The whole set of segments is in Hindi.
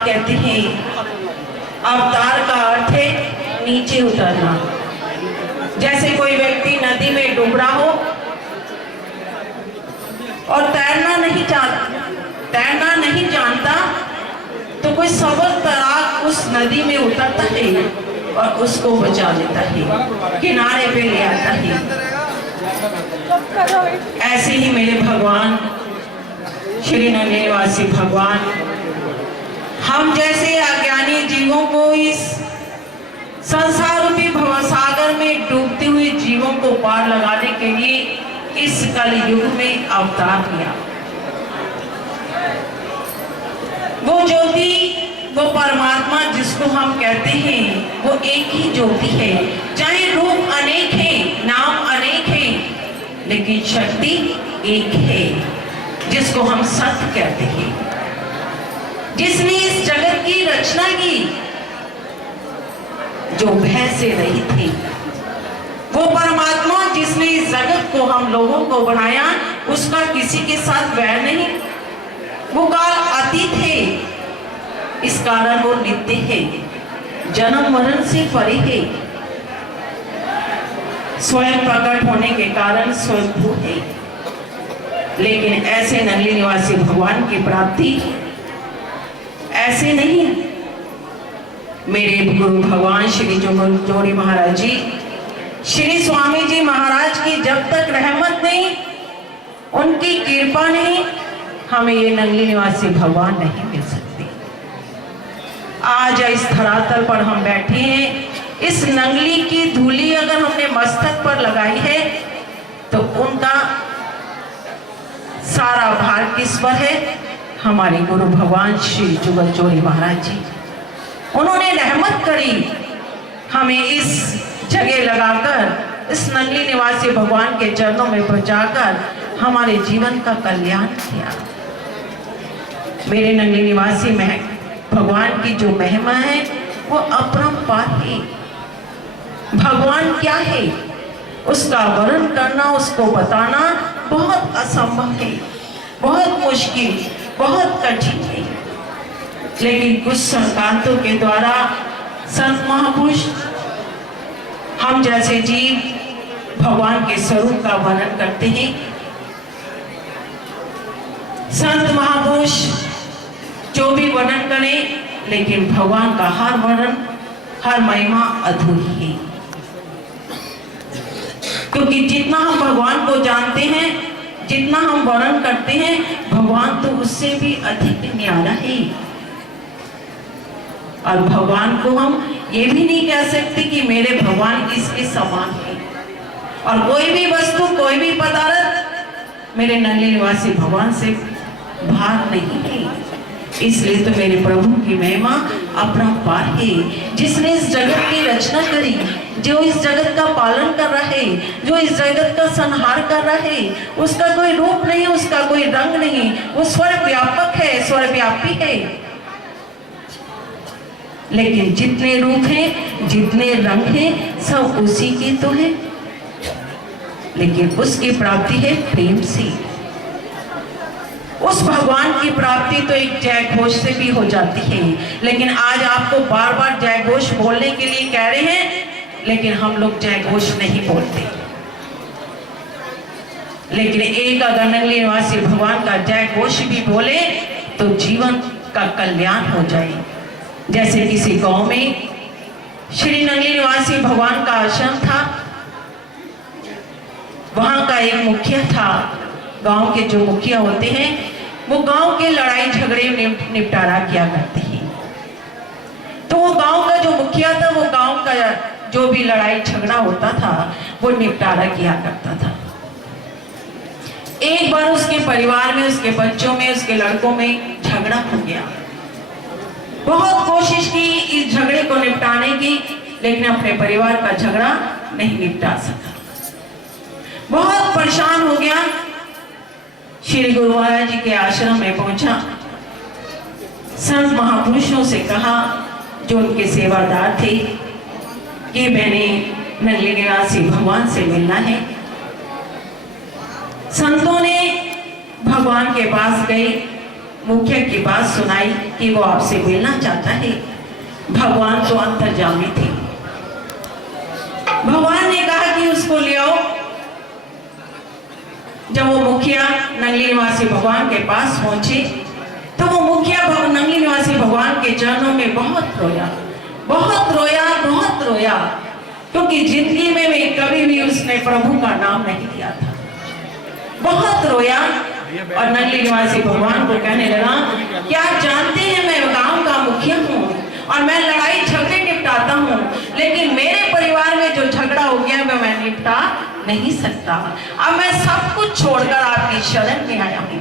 कहते हैं अवतार का अर्थ है नीचे उतरना। जैसे कोई व्यक्ति नदी में डूब रहा हो और तैरना नहीं जानता तो कोई सबक तैराक उस नदी में उतरता है और उसको बचा लेता है, किनारे पे ले आता है। ऐसे ही मेरे भगवान श्री नंगली निवासी भगवान हम जैसे अज्ञानी जीवों को इस संसार रूपी भवसागर में डूबते हुए जीवों को पार लगाने के लिए इस कलयुग में अवतार लिया। वो ज्योति, वो परमात्मा जिसको हम कहते हैं, वो एक ही ज्योति है। चाहे रूप अनेक है, नाम अनेक है, लेकिन शक्ति एक है, जिसको हम सत्य कहते हैं। जिसने इस जगत की रचना की, जो भय से रहित थी, वो परमात्मा जिसने इस जगत को हम लोगों को बनाया, उसका किसी के साथ वैर नहीं। वो काल अतीत है, इस कारण वो नित्य है, जन्म मरण से परे है, स्वयं प्रकट होने के कारण स्वयंभू है। लेकिन ऐसे नंगली निवासी भगवान की प्राप्ति ऐसे नहीं। मेरे गुरु भगवान श्री जोड़ी महाराज जी, श्री स्वामी जी महाराज की जब तक रहमत नहीं, उनकी कृपा नहीं, हमें ये नंगली निवासी भगवान नहीं मिल सकती। आज इस धरातल पर हम बैठे हैं, इस नंगली की धूली अगर हमने मस्तक पर लगाई है तो उनका सारा भार किस पर है? हमारे गुरु भगवान श्री जुगल जोड़ी महाराज जी, उन्होंने रहमत करी, हमें इस जगह लगाकर, इस नंगली निवासी भगवान के चरणों में पहुंचाकर हमारे जीवन का कल्याण किया। मेरे नंगली निवासी में भगवान की जो महिमा है वो अपरंपार है। भगवान क्या है उसका वर्णन करना, उसको बताना बहुत असंभव है, बहुत मुश्किल, बहुत कठिन है। लेकिन कुछ संतांतों के द्वारा संत महापुरुष, हम जैसे जीव भगवान के स्वरूप का वर्णन करते हैं। संत महापुरुष जो भी वर्णन करें, लेकिन भगवान का हर वर्णन, हर महिमा अधूरी है। क्योंकि जितना हम भगवान को जानते हैं, जितना हम वर्णन करते हैं, भगवान तो उससे भी अधिक न्यारा है। और भगवान को हम ये भी नहीं कह सकते कि मेरे भगवान इसके समान है। और कोई भी वस्तु, कोई भी पदार्थ मेरे नंगली निवासी भगवान से भार नहीं है। इसलिए तो मेरे प्रभु की महिमा अपरंपार है। जिसने इस जगत की रचना करी, जो इस जगत का पालन कर रहा है, जो इस जगत का संहार कर रहा है, उसका कोई रूप नहीं, उसका कोई रंग नहीं, वो सर्वव्यापक है, सर्वव्यापी है। लेकिन जितने रूप हैं, जितने रंग हैं, सब उसी के तो है। लेकिन उसकी प्राप्ति है प्रेम से। उस भगवान की प्राप्ति तो एक जय घोष से भी हो जाती है। लेकिन आज आपको बार बार जय घोष बोलने के लिए कह रहे हैं, लेकिन हम लोग जय घोष नहीं बोलते। लेकिन एक अगर नंगली निवासी भगवान का जय घोष भी बोले तो जीवन का कल्याण हो जाए। जैसे किसी गांव में श्री नंगली निवासी भगवान का आश्रम था, वहां का एक मुखिया था। गांव के जो मुखिया होते हैं वो गांव के लड़ाई झगड़े निपटारा किया करते हैं। तो वो गांव का जो मुखिया था, वो गांव का जो भी लड़ाई झगड़ा होता था वो निपटारा किया करता था। एक बार उसके परिवार में, उसके बच्चों में, उसके लड़कों में झगड़ा हो गया। बहुत कोशिश की इस झगड़े को निपटाने की, लेकिन अपने परिवार का झगड़ा नहीं निपटा सका। बहुत परेशान हो गया, श्री गुरु महाराज जी के आश्रम में पहुंचा। संत महापुरुषों से कहा, जो उनके सेवादार थे, कि मैंने नंगली निवासी भगवान से मिलना है। संतों ने भगवान के पास गए, मुखिया की बात सुनाई कि वो आपसे मिलना चाहता है। भगवान तो अंतर्यामी थे। भगवान ने कहा कि उसको ले आओ। जब वो मुखिया नंगली निवासी भगवान के पास पहुंचे तो वो मुखिया नंगली निवासी भगवान के चरणों में बहुत रोया, बहुत रोया, बहुत रोया, क्योंकि जिंदगी में कभी भी उसने प्रभु का नाम नहीं लिया था। बहुत रोया और नंगली निवासी भगवान को कहने लगा, क्या आप जानते हैं मैं गांव का मुखिया हूँ और मैं लड़ाई झगड़े निपटाता हूँ, लेकिन मेरे परिवार में जो झगड़ा हो गया वो मैं निपटा नहीं सकता। अब मैं सब कुछ छोड़कर आपकी शरण में आया हूँ,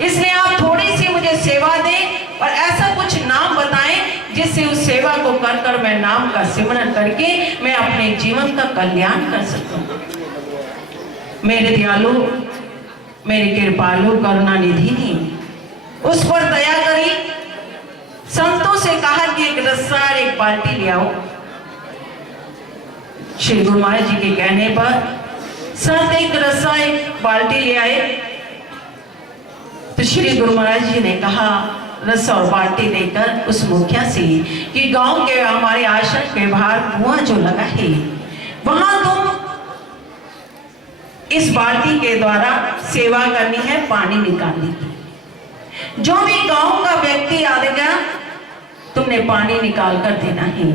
इसलिए आप थोड़ी सी मुझे सेवा दें और ऐसा कुछ नाम बताएं जिससे उस सेवा को कर कर मैं नाम का सिमरन करके मैं अपने जीवन का कल्याण कर सकूं। मेरे दयालु, मेरे कृपालु, करुणा निधि ने उस पर दया करी। संतों से कहा कि एक रस्सा और एक बाल्टी ले आओ। श्री गुरु महाराज जी के कहने पर संत एक रस्सा एक बाल्टी ले आए। तो श्री गुरु महाराज जी ने कहा रस्सा और बाल्टी देकर उस मुखिया से कि गांव के हमारे आश्रम के बाहर कुआं जो लगा है वहां तुम इस बाल्टी के द्वारा सेवा करनी है, पानी निकालने की। जो भी गांव का व्यक्ति आएगा तुमने पानी निकाल कर देना है,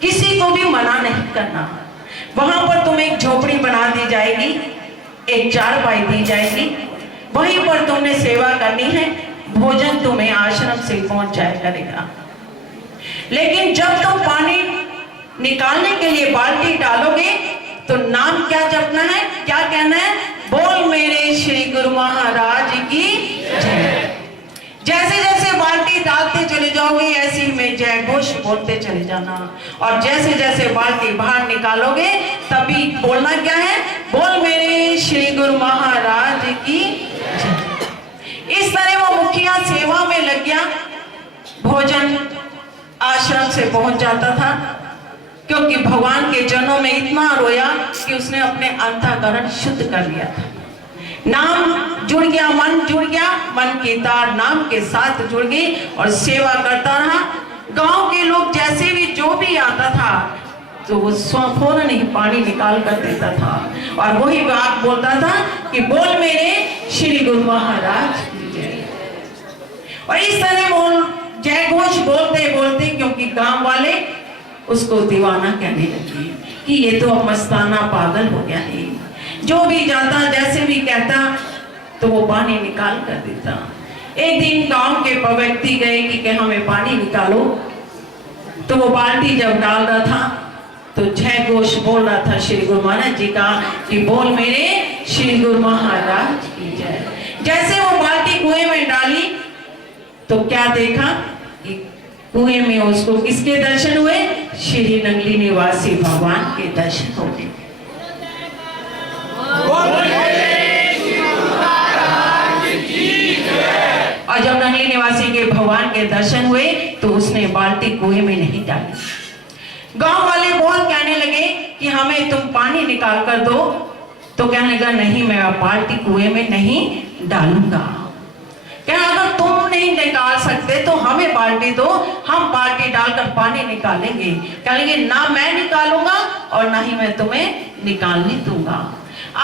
किसी को भी मना नहीं करना। वहां पर तुम्हें एक झोपड़ी बना दी जाएगी, एक चारपाई दी जाएगी, वहीं पर तुमने सेवा करनी है, भोजन तुम्हें आश्रम से पहुंच जाया करेगा। लेकिन जब तुम पानी निकालने के लिए बाल्टी डालोगे तो नाम क्या जपना है, क्या कहना है, बोल मेरे श्री गुरु महाराज की जय। जैसे जैसे बाल्टी डालते चले जाओगे ऐसे ही में जय घोष बोलते चले जाना, और जैसे जैसे बाल्टी बाहर निकालोगे तभी बोलना क्या है, बोल मेरे श्री गुरु महाराज की जय। इस तरह वो मुखिया सेवा में लग गया। भोजन आश्रम से पहुंच जाता था, क्योंकि भगवान के चरणों में इतना रोया कि उसने अपने अंतःकरण शुद्ध कर लिया था। नाम जुड़ गया, मन जुड़ गया, मन की तार नाम के साथ जुड़ गई और सेवा करता रहा। गांव के लोग जैसे भी जो भी आता था तो वो फौरन ही पानी निकाल कर देता था और वही बात बोलता था कि बोल मेरे श्री गुरु महाराज की जय। और इस तरह बोल जय घोष बोलते बोलते, क्योंकि गांव वाले उसको दीवाना कहने लगे कि ये तो अब मस्ताना पागल हो गया है, जो भी जाता जैसे भी कहता तो वो पानी निकाल कर देता। एक दिन गांव के व्यक्ति गए कि हमें पानी निकालो, तो वो बाल्टी जब डाल रहा था तो जय घोष बोल रहा था श्री गुरु महाराज जी का कि बोल मेरे श्री गुरु महाराज की जय। जैसे वो बाल्टी कुएं में डाली तो क्या देखा कि कुएं में उसको किसके दर्शन हुए, श्री नंगली निवासी भगवान के दर्शन हो गए। और जब नंगली निवासी के भगवान के दर्शन हुए तो उसने बाल्टी कुएं में नहीं डाली। गांव वाले बहुत कहने लगे कि हमें तुम पानी निकाल कर दो, तो कहने लगा नहीं, मैं बाल्टी कुएं में नहीं डालूंगा। क्या अगर तुम नहीं निकाल सकते तो हमें बाल्टी दो, हम बाल्टी डालकर पानी निकालेंगे। कहेंगे ना मैं निकालूंगा और ना ही मैं तुम्हें निकालने दूंगा।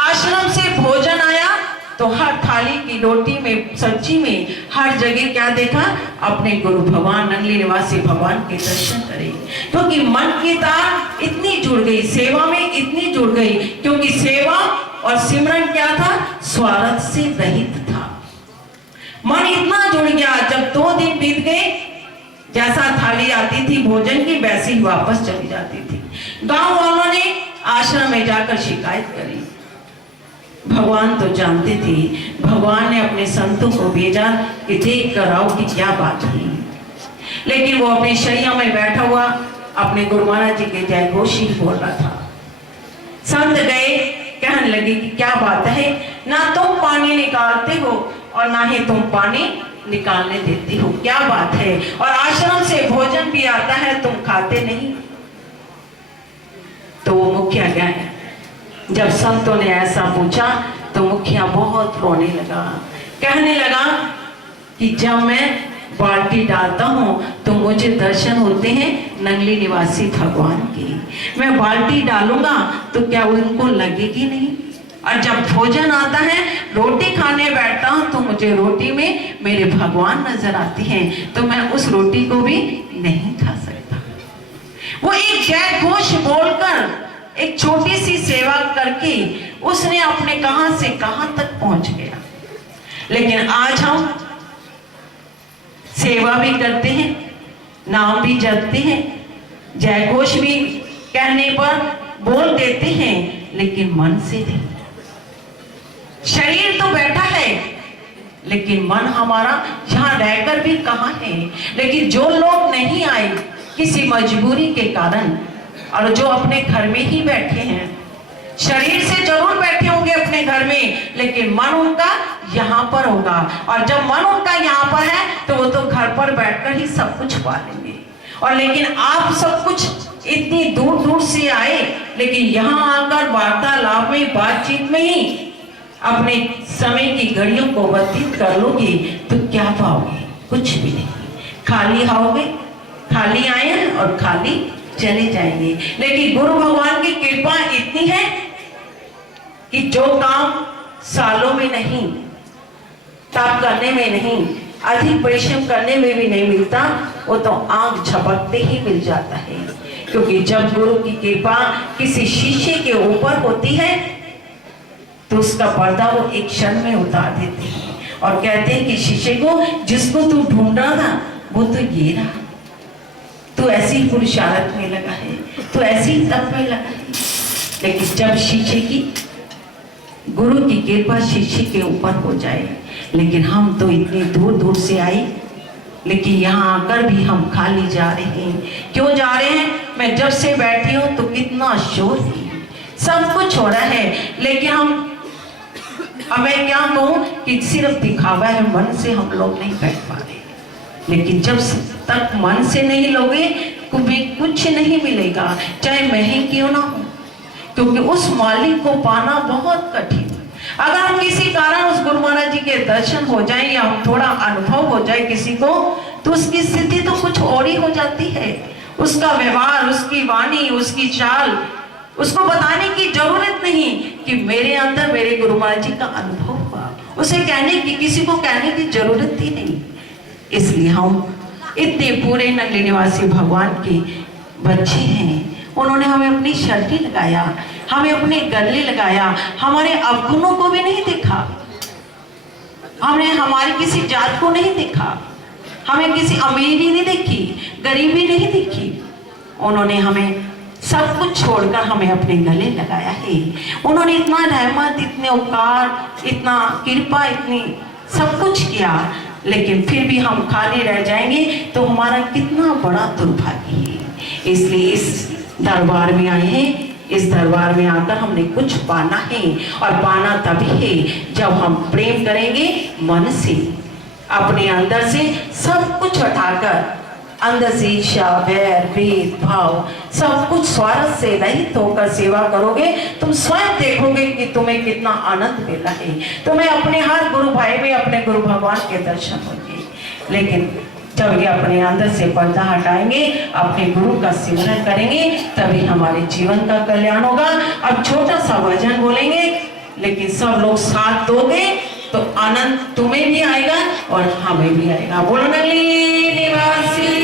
आश्रम से भोजन आया तो हर थाली की रोटी में, सब्जी में, हर जगह क्या देखा, अपने गुरु भगवान नंगली निवासी भगवान के दर्शन करे। क्योंकि मन की तार इतनी जुड़ गई, सेवा में इतनी जुड़ गई, क्योंकि सेवा और सिमरन क्या था, स्वार्थ से रहित था। मन इतना जुड़ गया, जब 2 दिन बीत गए, जैसा थाली आती थी भोजन की वैसी ही वापस चली जाती थी। गांव वालों ने आश्रम में जाकर शिकायत करी। भगवान तो जानते थे, भगवान ने अपने संतों को भेजा कि देख कर आओ कि क्या बात हुई। लेकिन वो अपनी शैया में बैठा हुआ अपने गुरु महाराज जी के जय घोष ही बोल रहा था। संत गए, कहने लगे कि क्या बात है, ना तुम पानी निकालते हो और ना ही तुम पानी निकालने देती हो, क्या बात है, और आश्रम से भोजन भी आता है तुम खाते नहीं। तो वो मुखिया क्या है, जब संतों ने ऐसा पूछा तो मुखिया बहुत रोने लगा, कहने लगा कि जब मैं बाल्टी डालता हूँ तो मुझे दर्शन होते हैं नंगली निवासी भगवान के। मैं बाल्टी डालूंगा तो क्या उनको लगेगी नहीं? और जब भोजन आता है, रोटी खाने बैठता हूँ तो मुझे रोटी में मेरे भगवान नजर आते हैं, तो मैं उस रोटी को भी नहीं खा सकता। वो एक जय घोष बोलकर एक छोटी सी सेवा करके उसने अपने कहां से कहां तक पहुंच गया। लेकिन आज हम सेवा भी करते हैं, नाम भी जपते हैं, जय घोष भी कहने पर बोल देते हैं, लेकिन मन से नहीं। शरीर तो बैठा है लेकिन मन हमारा यहां रहकर भी कहां है। लेकिन जो लोग नहीं आए किसी मजबूरी के कारण, और जो अपने घर में ही बैठे हैं, शरीर से जरूर बैठे होंगे अपने घर में, लेकिन मन उनका यहाँ पर होगा। और जब मन उनका यहाँ पर है तो वो तो घर पर बैठकर ही सब कुछ पा लेंगे। और लेकिन आप सब कुछ इतनी दूर दूर से आए, लेकिन यहाँ आकर वार्तालाप में, बातचीत में ही अपने समय की घड़ियों को व्यतीत कर लोगे तो क्या पाओगे? कुछ भी नहीं। खाली आओगे, खाली आए और खाली चले जाएंगे। लेकिन गुरु भगवान की कृपा इतनी है कि जो काम सालों में नहीं, तप करने में नहीं, अधिक परिश्रम करने में भी नहीं मिलता, वो तो आंख झपकते ही मिल जाता है। क्योंकि जब गुरु की कृपा किसी शिष्य के ऊपर होती है तो उसका पर्दा वो एक क्षण में उतार देते हैं और कहते हैं कि शिष्य को जिसको तू ढूंढ रहा था वो तो ये रहा, तू ऐसी पुरुषार्थ में लगा है, तू ऐसी तप में लगा है। लेकिन जब शिष्य की, गुरु की कृपा शिष्य के ऊपर हो जाए, लेकिन हम तो इतनी दूर दूर से आए, लेकिन यहाँ आकर भी हम खाली जा रहे हैं। क्यों जा रहे हैं? मैं जब से बैठी हूँ तो कितना शोर है, सब कुछ हो रहा है, लेकिन मैं क्या कहूँ कि सिर्फ दिखावा है, मन से हम लोग नहीं बैठ पा रहे। लेकिन जब तक मन से नहीं लोगे तुम्हें कुछ नहीं मिलेगा, चाहे मैं ही क्यों ना हो, क्योंकि उस मालिक को पाना बहुत कठिन। अगर हम किसी कारण उस गुरु महाराज जी के दर्शन हो जाए या हम थोड़ा अनुभव हो जाए किसी को, तो उसकी स्थिति तो कुछ और ही हो जाती है। उसका व्यवहार, उसकी वाणी, उसकी चाल, उसको बताने की जरूरत नहीं कि मेरे अंदर मेरे गुरु महाराज जी का अनुभव हुआ, उसे कहने की, किसी को कहने की जरूरत ही नहीं। इसलिए हम इतने पूरे नगली निवासी भगवान के बच्चे हैं, उन्होंने हमें अपनी शर्ती लगाया, हमें अपने गले लगाया, हमारे अवगुणों को भी नहीं देखा, हमने हमारी किसी जात को नहीं देखा, हमें किसी अमीरी नहीं देखी, गरीबी नहीं देखी। उन्होंने हमें सब कुछ छोड़कर हमें अपने गले लगाया है। उन्होंने इतना रहमत, इतने उपकार, इतना कृपा, इतनी सब कुछ किया, लेकिन फिर भी हम खाली रह जाएंगे तो हमारा कितना बड़ा दुर्भाग्य है। इसलिए इस दरबार में आए हैं, इस दरबार में आकर हमने कुछ पाना है, और पाना तभी है जब हम प्रेम करेंगे मन से, अपने अंदर से सब कुछ हटाकर, अंदर से ईर्ष्या, वैर, भेदभाव, सब कुछ स्वार्थ से रहित होकर सेवा करोगे, तुम स्वयं देखोगे कि तुम्हें कितना आनंद मिला है। तुम्हें अपने हर गुरु भाई में अपने गुरु भगवान के दर्शन होंगे। लेकिन जब ये अपने अंदर से पर्दा हटाएंगे, अपने गुरु का सिमरन करेंगे, तभी हमारे जीवन का कल्याण होगा। अब छोटा सा भजन बोलेंगे, लेकिन सब लोग साथ दोगे तो आनंद तुम्हें भी आएगा और हमें भी आएगा। बोलो नगली निवासी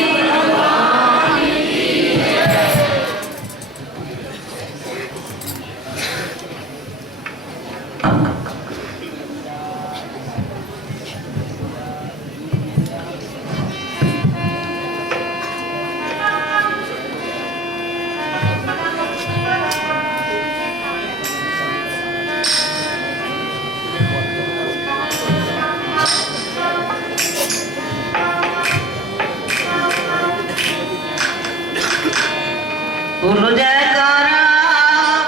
बोलो जयकारा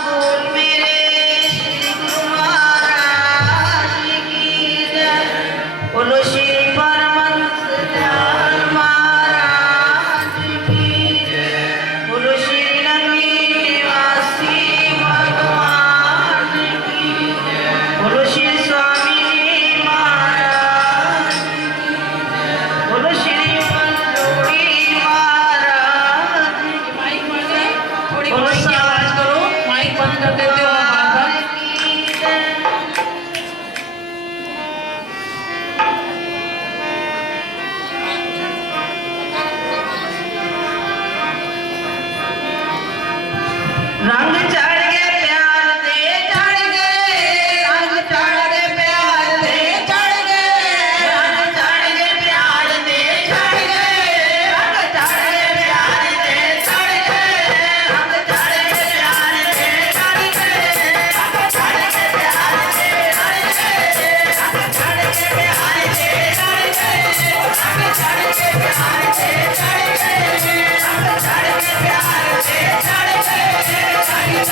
बोल मेरे श्री गुरु महाराज की जय। बोलो श्री परमहंस महाराज की जय। बोलो श्री नगली निवासी भगवान की जय। बोलो श्री स्वामी महाराज की रंग चढ़ गए प्यार ते चढ़ गए, रंग चढ़ गए प्यार ते चढ़ गए, रंग चढ़ गए प्यार ते चढ़ गए, रंग चढ़ गए प्यार ते चढ़ गए, रंग चढ़ गए प्यार ते चढ़ गए, रंग चढ़ गए प्यार ते चढ़ गए, रंग चढ़ गए प्यार ते चढ़ गए, रंग चढ़ गए प्यार ते चढ़ गए, रंग चढ़ गए प्यार ते चढ़ गए।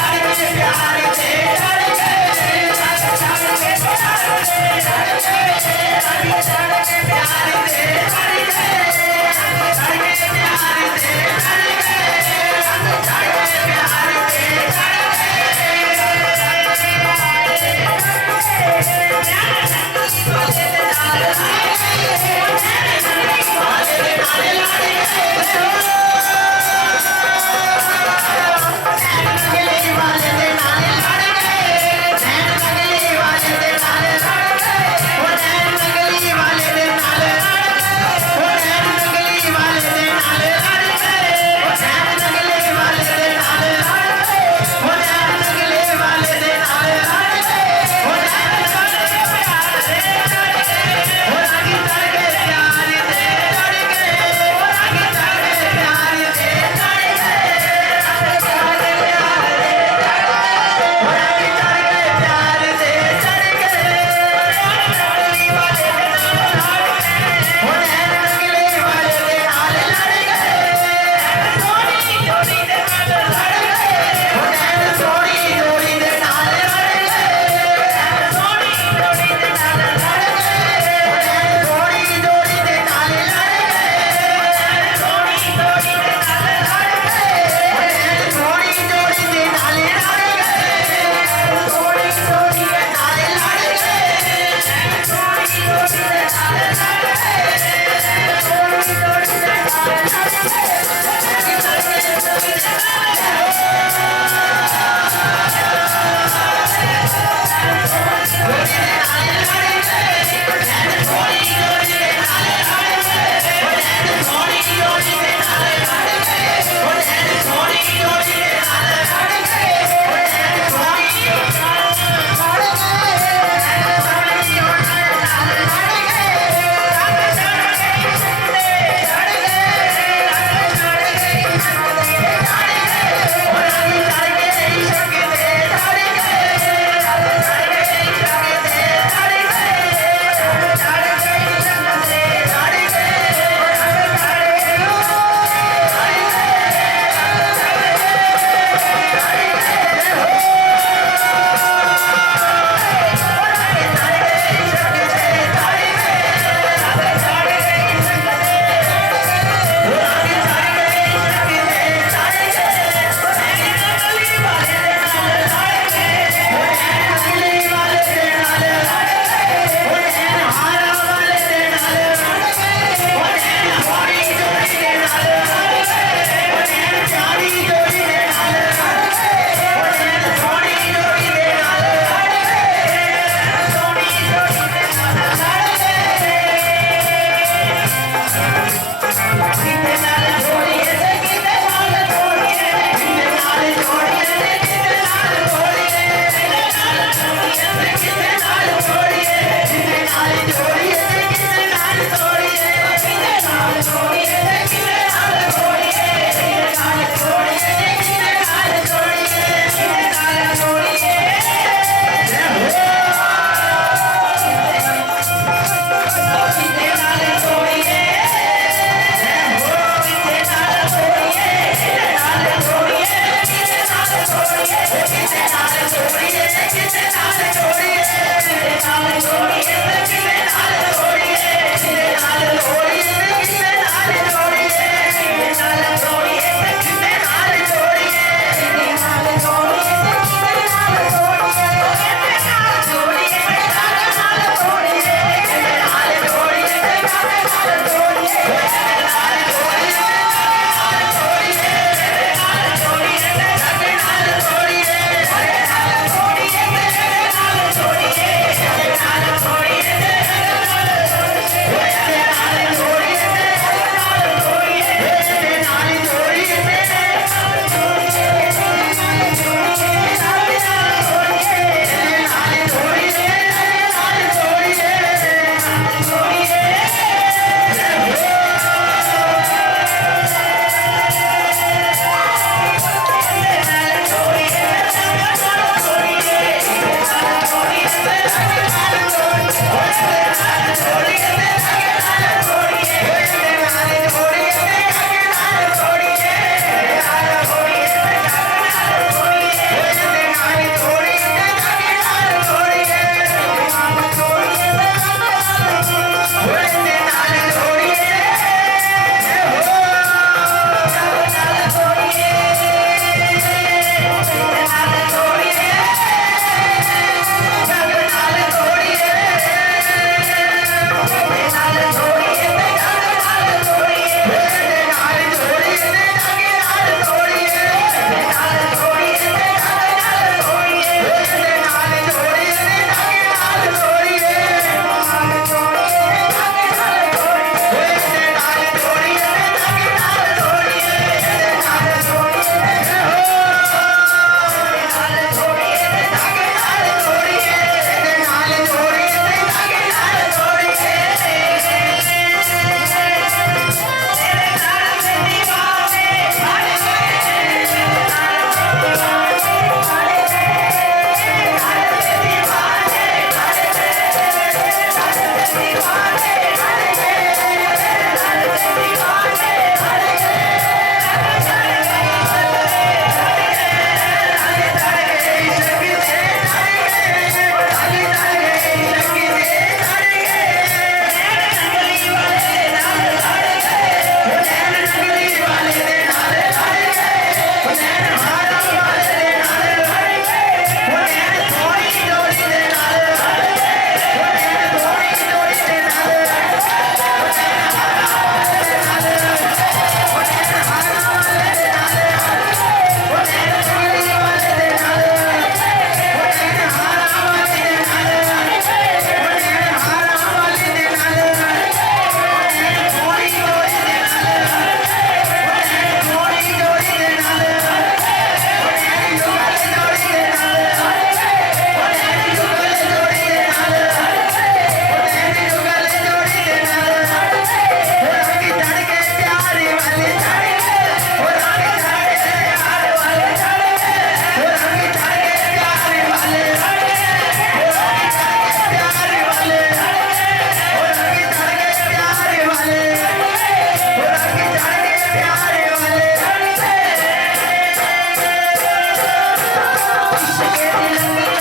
है